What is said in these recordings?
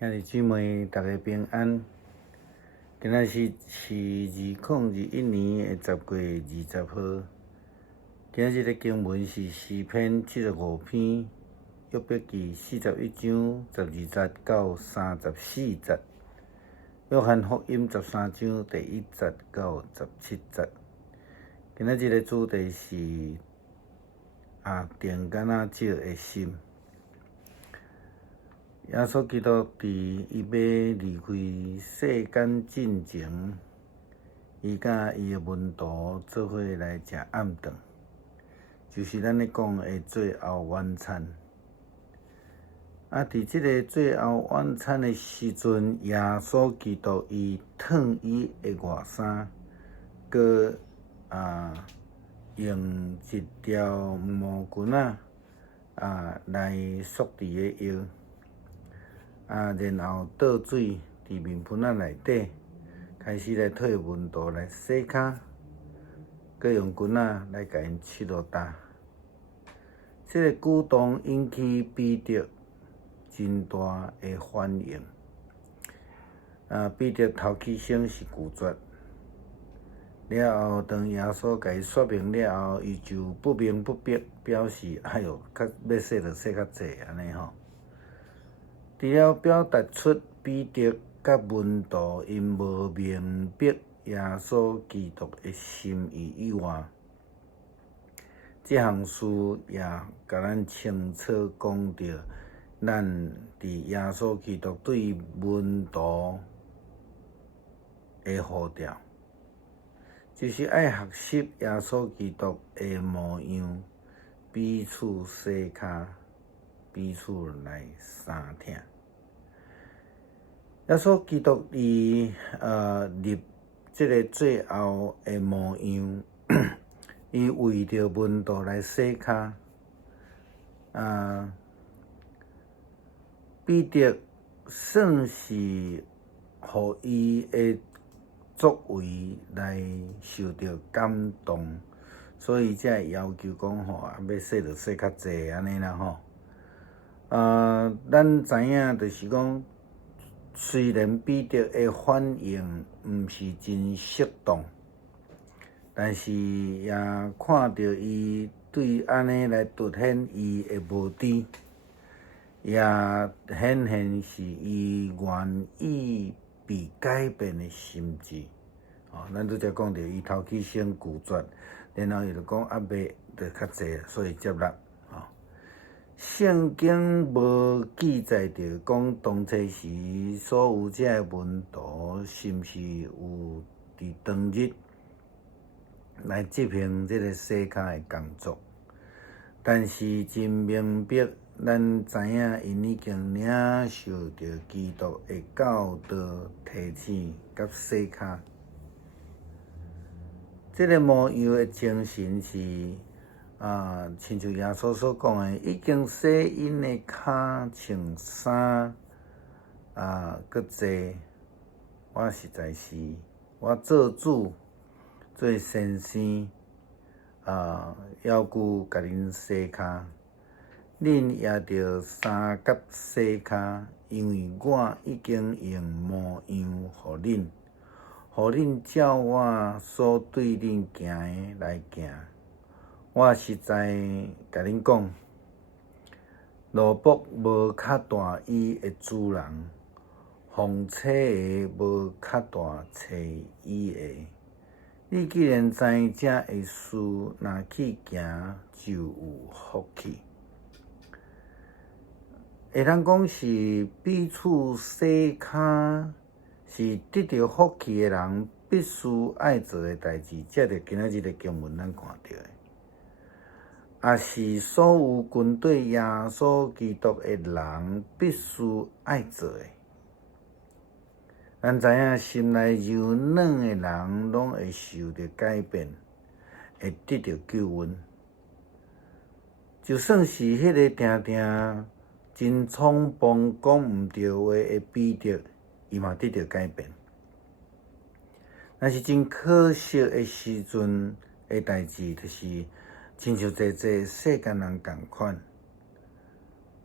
兄弟姊妹，大家平安。今仔是2021年的10月20号。今日的经文是诗篇75篇，约伯记41章12节到34节，约翰福音13章第1节到17节。今仔日的主题是定敢若少的心。耶稣基督伫伊要离开世间之前，伊甲伊的门徒做伙来食暗顿，就是咱咧讲的最后晚餐。伫即个最后晚餐的时阵，耶稣基督伊脱伊的外衫，佮用一条毛裙来束伫个腰。然后倒水伫面盆内底，开始来替门徒来洗骹，佮用棍来甲因拭落干。这个举动引起彼得真大的反应。彼得头起先是拒绝，了后当耶稣甲伊说明了后，伊就不明不白表示要洗就洗较济安尼吼。除了表达出彼得甲门徒因无明白耶稣基督的心意以外，这项事也甲咱清楚讲到，咱伫耶稣基督对门徒的呼召，就是爱学习耶稣基督的模样，彼此洗骹，彼此来相听。耶稣基督伊立即个最后的模样，伊为着门徒来洗骹。彼得算是互伊的作为来受到感动，所以才会要求讲要洗就洗较济安尼啦吼。咱知影就是讲，虽然彼得的反应毋是真适当，但是也看到伊对安尼来凸显伊的无知，也显现是伊愿意被改变的心志。咱拄则讲到伊头起先拒绝，然后伊就讲袂就较济，所以接纳。圣经无记载着讲当初时所有这个门徒是毋是有伫当日来执行这个洗骹的工作，但是真明白，咱知影因已经领受着基督的教导、提醒甲洗骹。这个模样的精神是。亲像耶稣所讲的，已经洗因的骹穿衫，搁坐，我实在是我做主做先生，要求甲恁洗骹，恁也着三甲洗骹，因为我已经用模样互恁照我所对恁行的来行。我实在甲恁讲，萝卜无较大伊的主人，风吹的无较大吹伊的。你既然知这的事，若去行就有福气。会通讲是彼此洗骹，是得到福气的人必须爱做的代志，才着今仔日的经文咱看到的。也是所有军队耶稣基督的人必须爱做的。咱知影心内柔软的人，拢会受到改变，会得到救恩。就算是迄个定定真冲动讲毋对话的彼得，伊嘛得到改变。但是真可惜的时阵的代志，就是亲像世间人共款，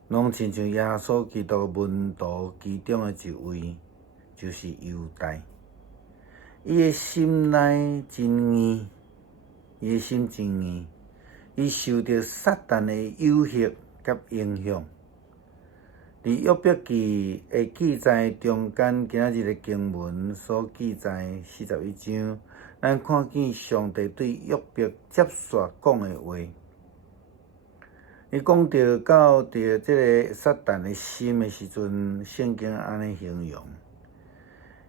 拢亲像耶稣基督门徒其中的一位，就是犹大。伊的心内真硬，伊的心真硬，伊受到撒旦的诱惑甲影响。伫约伯记的记载中间，今仔日的经文所记载41章，咱看见上帝对约伯接续讲的话。伊讲到即个撒旦的心的时阵，圣经安尼形容：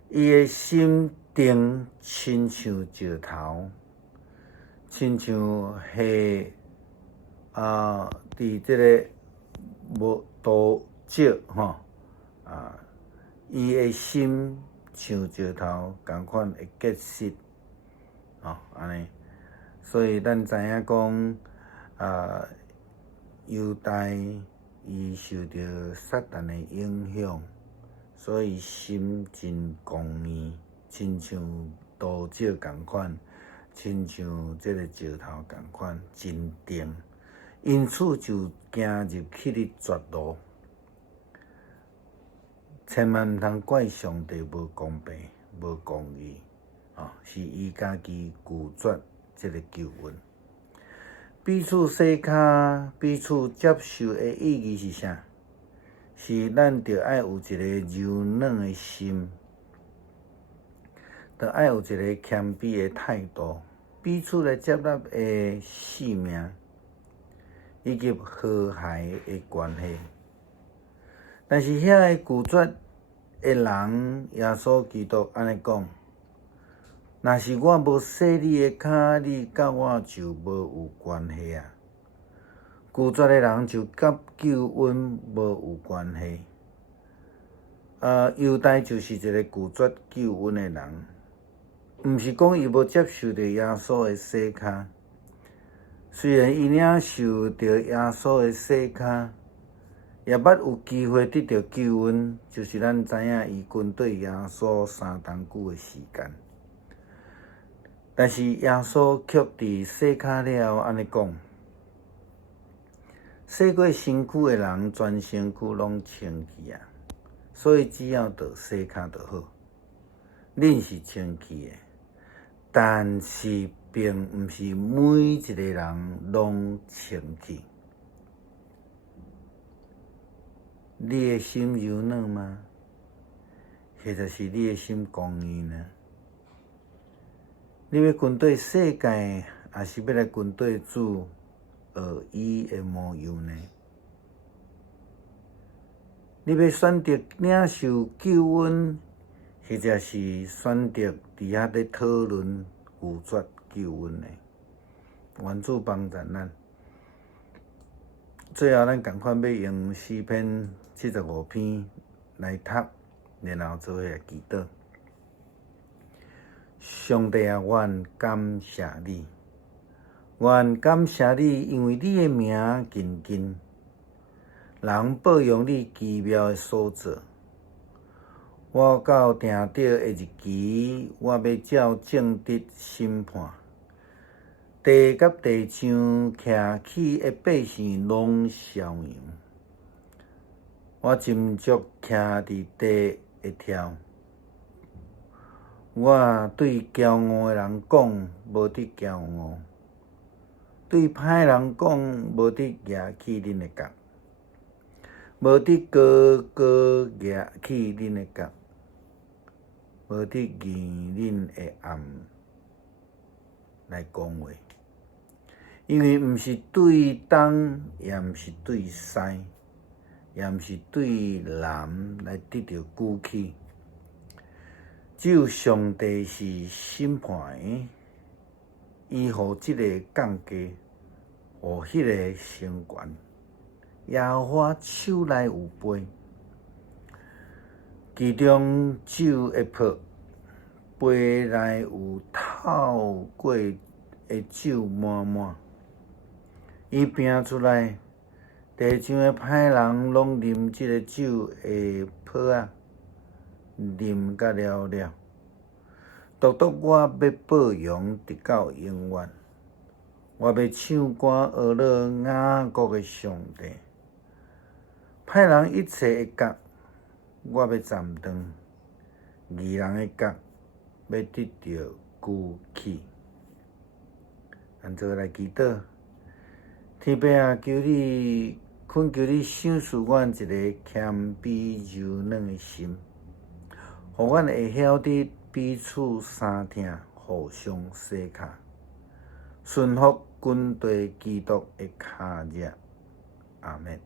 伊的心定亲像石头，亲像下伫即个无多少伊的心像石头共款会结实安尼。所以咱知影讲犹大伊受到撒旦的影响，所以心真刚硬，亲像稻石共款，亲像即个石头共款，真定。因此就行入去咧绝路。千万毋通怪上帝无公平、无公义是伊家己拒绝即个救恩。彼此洗骹、彼此接受的意义是啥？是咱着爱有一个柔软的心，着爱有一个谦卑的态度，彼此来接纳的性命，以及和谐的关系。但是遐个拒绝的人，耶稣基督安尼讲：若是我无洗你的骹，你甲我就无有关系啊！拒绝的人就甲救恩无有关系。犹大就是一个拒绝救恩的人，毋是讲伊无接受到耶稣的洗骹。虽然伊领受到耶稣的洗骹，也捌有机会得到救恩，就是咱知影伊跟对耶稣3冬久的时间。但是耶稣却伫洗骹了后安尼讲：洗过身躯的人，全身躯拢清气啊！所以只要着洗骹就好。恁是清气的，但是并毋是每一个人拢清气。你的心柔软吗？或者是你的心刚硬呢？你要跟对世界，还是要来跟对主学伊的模样呢？你要选择领受救恩，或者是选择伫遐咧讨论拒绝救恩呢？愿主帮助咱。最后，咱共款要用诗篇75篇来读，然后做下祈祷。上帝啊，愿感谢你，愿感谢你，因为你的名近近，人报用你奇妙的所做。我到定着的日期，我要照正直审判。地甲地上徛起的百姓拢逍遥，我斟酌徛伫地会跳。我对骄傲的人讲，无得骄傲；对歹人讲，无得举起恁的角；无得高高举起恁的角；无得议恁的暗来讲话。因为毋是对东，也毋是对西，也毋是对南来得到举起。只有上帝是审判的，伊互即个降价，互迄个成全。耶和华手内有杯，其中酒会泡，杯内有透过的酒满满。伊拼出来，地上的歹人拢啉即个酒的泡啊！啉甲了了，独独我要报扬直到永远。我要唱歌学乐雅国的上帝，歹人一切的角，我要斩断；义人的角，要得到举起。咱做来祈祷，天父啊，求你恳求你赏赐阮一个谦卑柔软的心，互阮会晓得彼此相听，互相洗脚，顺服军队基督的脚热。阿免。